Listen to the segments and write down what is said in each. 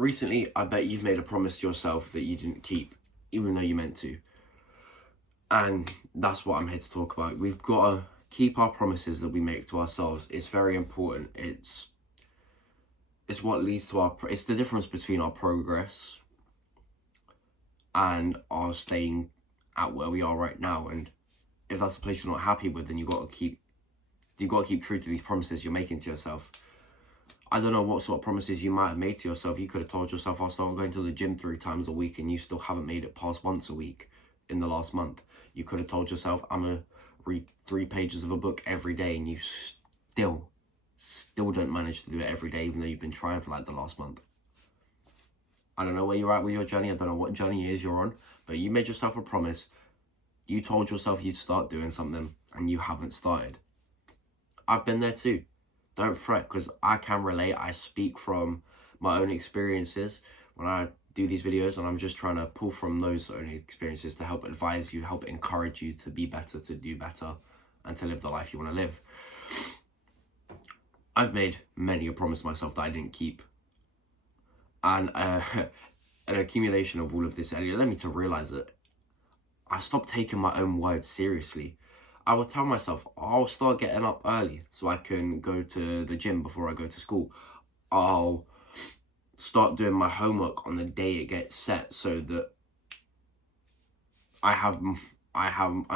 Recently, I bet you've made a promise to yourself that you didn't keep, even though you meant to. And that's what I'm here to talk about. We've got to keep our promises that we make to ourselves. It's very important. It's what leads to it's the difference between our progress and our staying at where we are right now. And if that's a place you're not happy with, then you've got to keep true to these promises you're making to yourself. I don't know what sort of promises you might have made to yourself. You could have told yourself, I'll start going to the gym 3 times a week, and you still haven't made it past once a week in the last month. You could have told yourself, I'm going to read 3 pages of a book every day, and you still don't manage to do it every day, even though you've been trying for like the last month. I don't know where you're at with your journey. I don't know what journey it is you're on, but you made yourself a promise. You told yourself you'd start doing something, and you haven't started. I've been there too. Don't fret, because I can relate. I speak from my own experiences when I do these videos, and I'm just trying to pull from those own experiences to help advise you, help encourage you to be better, to do better, and to live the life you want to live. I've made many a promise to myself that I didn't keep. And an accumulation of all of this led me to realize that I stopped taking my own words seriously. I would tell myself, I'll start getting up early so I can go to the gym before I go to school. I'll start doing my homework on the day it gets set so that I'm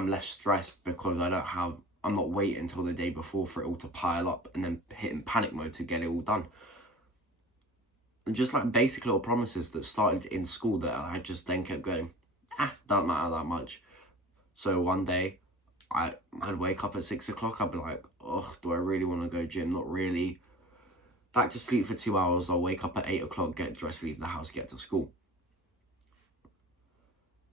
less stressed, because I'm not waiting until the day before for it all to pile up and then hitting panic mode to get it all done. And just like basic little promises that started in school that I just then kept going, don't matter that much. So one day, I'd wake up at 6 o'clock, I'd be like, oh, do I really want to go gym? Not really. Back to sleep for 2 hours, I'll wake up at 8 o'clock, get dressed, leave the house, get to school.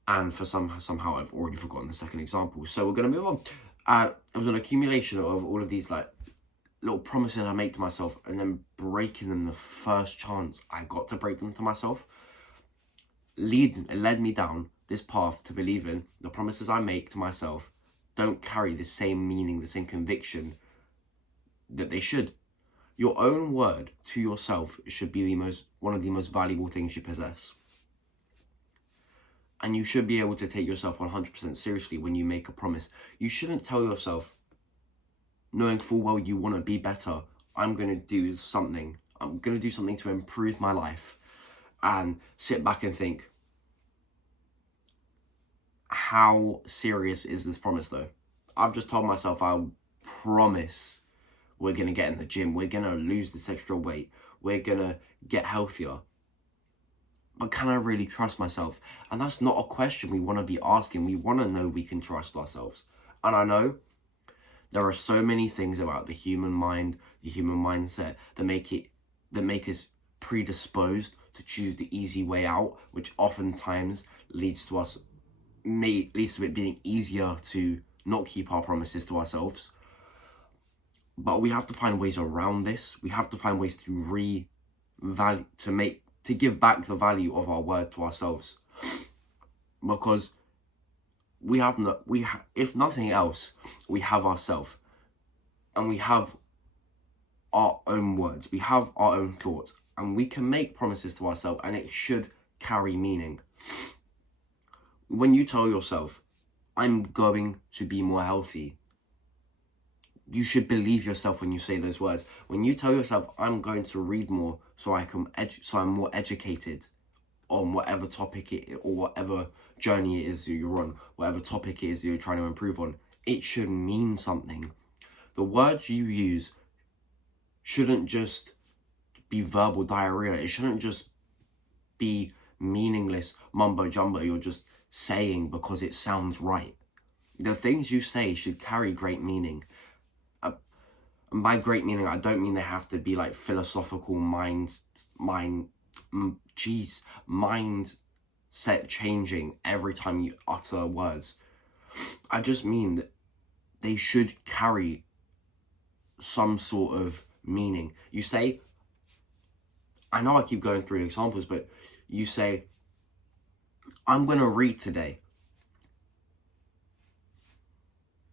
And for somehow I've already forgotten the second example. So we're going to move on. It was an accumulation of all of these like little promises I make to myself, and then breaking them the first chance I got to break them to myself. It led me down this path to believing the promises I make to myself don't carry the same meaning, the same conviction that they should. Your own word to yourself should be one of the most valuable things you possess. And you should be able to take yourself 100% seriously when you make a promise. You shouldn't tell yourself, knowing full well you want to be better, I'm going to do something. I'm going to do something to improve my life, and sit back and think, how serious is this promise though? I've just told myself, I'll promise we're going to get in the gym. We're going to lose this extra weight. We're going to get healthier. But can I really trust myself? And that's not a question we want to be asking. We want to know we can trust ourselves. And I know there are so many things about the human mind, the human mindset that make us predisposed to choose the easy way out, which oftentimes leads to it being easier to not keep our promises to ourselves. But we have to find ways around this. We have to find ways to to give back the value of our word to ourselves, because if nothing else, we have ourselves, and we have our own words, we have our own thoughts, and we can make promises to ourselves, and it should carry meaning. When you tell yourself, I'm going to be more healthy, you should believe yourself when you say those words. When you tell yourself, I'm going to read more so I'm more educated on whatever topic or whatever journey it is that you're on, whatever topic it is that you're trying to improve on, it should mean something. The words you use shouldn't just be verbal diarrhea. It shouldn't just be meaningless mumbo jumbo you're just saying because it sounds right. The things you say should carry great meaning. And by great meaning, I don't mean they have to be like philosophical mindset changing every time you utter words. I just mean that they should carry some sort of meaning. You say, I know I keep going through examples, but you say, I'm going to read today.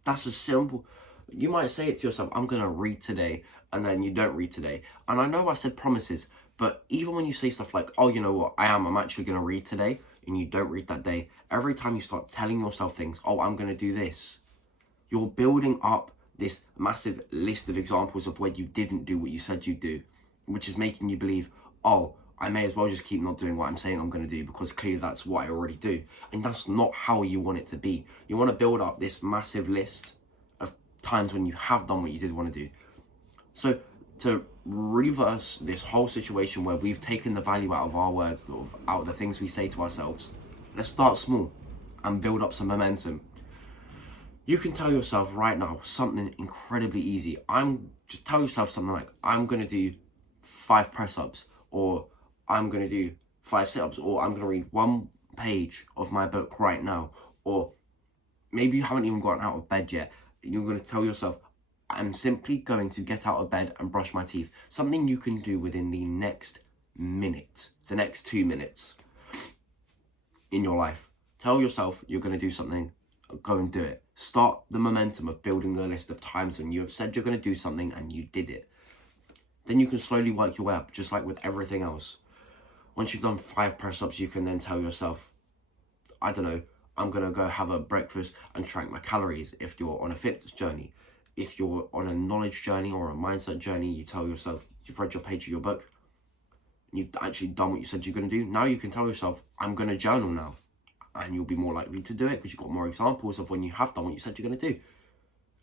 That's a simple. You might say it to yourself, I'm going to read today, and then you don't read today. And I know I said promises, But even when you say stuff like, oh, you know what, I'm actually going to read today, and you don't read that day, every time you start telling yourself things, oh, I'm going to do this, you're building up this massive list of examples of where you didn't do what you said you'd do, which is making you believe, oh, I may as well just keep not doing what I'm saying I'm going to do, because clearly that's what I already do. And that's not how you want it to be. You want to build up this massive list of times when you have done what you did want to do. So to reverse this whole situation where we've taken the value out of our words, out of the things we say to ourselves, let's start small and build up some momentum. You can tell yourself right now something incredibly easy. Just tell yourself something like, I'm going to do 5 press-ups, or I'm going to do 5 sit-ups, or I'm going to read 1 page of my book right now. Or maybe you haven't even gotten out of bed yet. You're going to tell yourself, I'm simply going to get out of bed and brush my teeth. Something you can do within the next minute, the next 2 minutes in your life. Tell yourself you're going to do something, go and do it. Start the momentum of building the list of times when you have said you're going to do something and you did it. Then you can slowly work your way up, just like with everything else. Once you've done 5 press-ups, you can then tell yourself, I don't know, I'm going to go have a breakfast and track my calories if you're on a fitness journey. If you're on a knowledge journey or a mindset journey, you tell yourself, you've read your page of your book, and you've actually done what you said you're going to do. Now you can tell yourself, I'm going to journal now. And you'll be more likely to do it because you've got more examples of when you have done what you said you're going to do.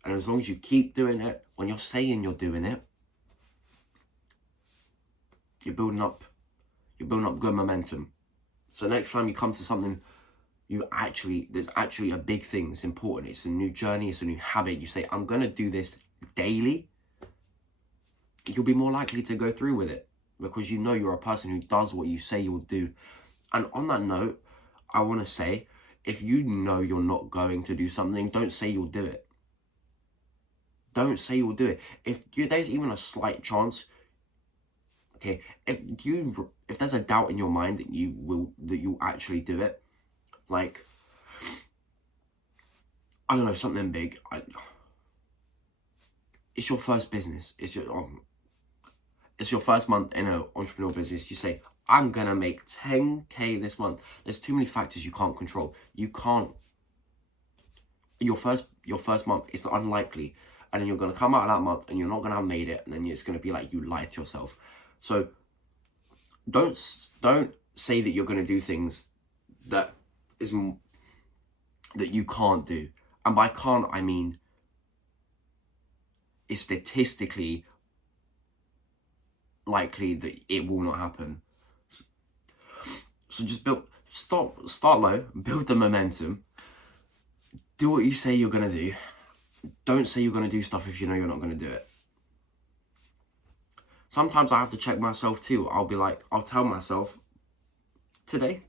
And as long as you keep doing it, when you're saying you're doing it, you're building up good momentum. So next time you come to something, there's actually a big thing that's important. It's a new journey, it's a new habit. You say, I'm going to do this daily. You'll be more likely to go through with it because you know you're a person who does what you say you'll do. And on that note, I want to say, if you know you're not going to do something, don't say you'll do it. Don't say you'll do it. If there's even a slight chance, okay, if there's a doubt in your mind that you'll actually do it, like, I don't know, something big. It's your first business. It's your first month in an entrepreneurial business. You say, I'm going to make 10K this month. There's too many factors you can't control. Your first month is unlikely. And then you're going to come out of that month and you're not going to have made it. And then it's going to be like you lied to yourself. So don't say that you're going to do things that you can't do. And by can't, I mean, it's statistically likely that it will not happen. So just start low, build the momentum, do what you say you're going to do. Don't say you're going to do stuff if you know you're not going to do it. Sometimes I have to check myself too. I'll tell myself, today,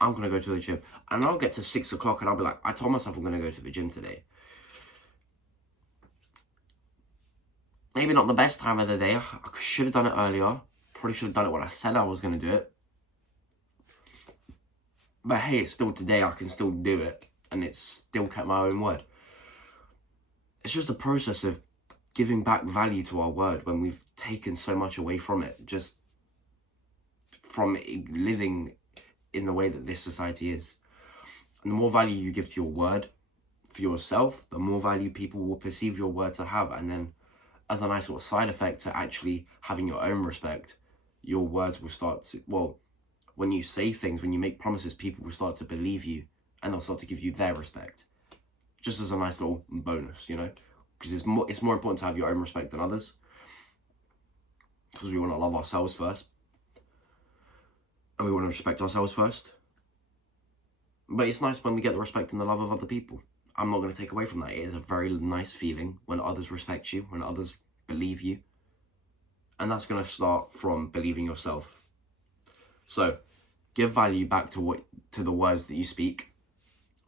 I'm going to go to the gym. And I'll get to 6 o'clock and I'll be like, I told myself I'm going to go to the gym today. Maybe not the best time of the day. I should have done it earlier. Probably should have done it when I said I was going to do it. But hey, it's still today. I can still do it. And it's still kept my own word. It's just a process of giving back value to our word when we've taken so much away from it. Just from living in the way that this society is. And the more value you give to your word for yourself, the more value people will perceive your word to have. And then as a nice little side effect to actually having your own respect, your words will start to, when you say things, when you make promises, people will start to believe you and they'll start to give you their respect. Just as a nice little bonus, you know? Because it's more important to have your own respect than others. Because we want to love ourselves first. And we want to respect ourselves first. But it's nice when we get the respect and the love of other people. I'm not going to take away from that. It is a very nice feeling when others respect you, when others believe you. And that's going to start from believing yourself. So, give value back to the words that you speak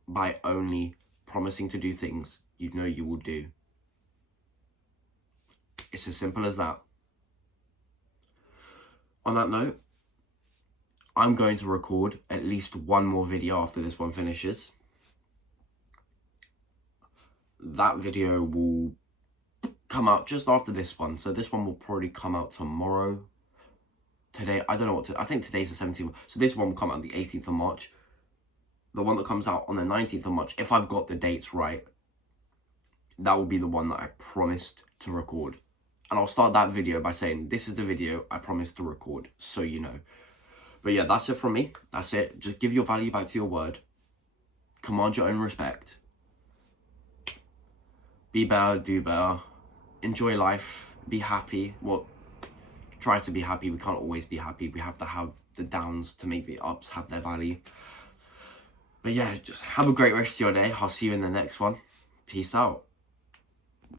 by only promising to do things you know you will do. It's as simple as that. On that note, I'm going to record at least one more video after this one finishes. That video will come out just after this one. So this one will probably come out tomorrow. Today, I don't know I think today's the 17th. So this one will come out on the 18th of March. The one that comes out on the 19th of March, if I've got the dates right, that will be the one that I promised to record. And I'll start that video by saying, this is the video I promised to record, so you know. But yeah, that's it from me. That's it. Just give your value back to your word. Command your own respect. Be better, do better. Enjoy life. Be happy. Well, try to be happy. We can't always be happy. We have to have the downs to make the ups have their value. But yeah, just have a great rest of your day. I'll see you in the next one. Peace out.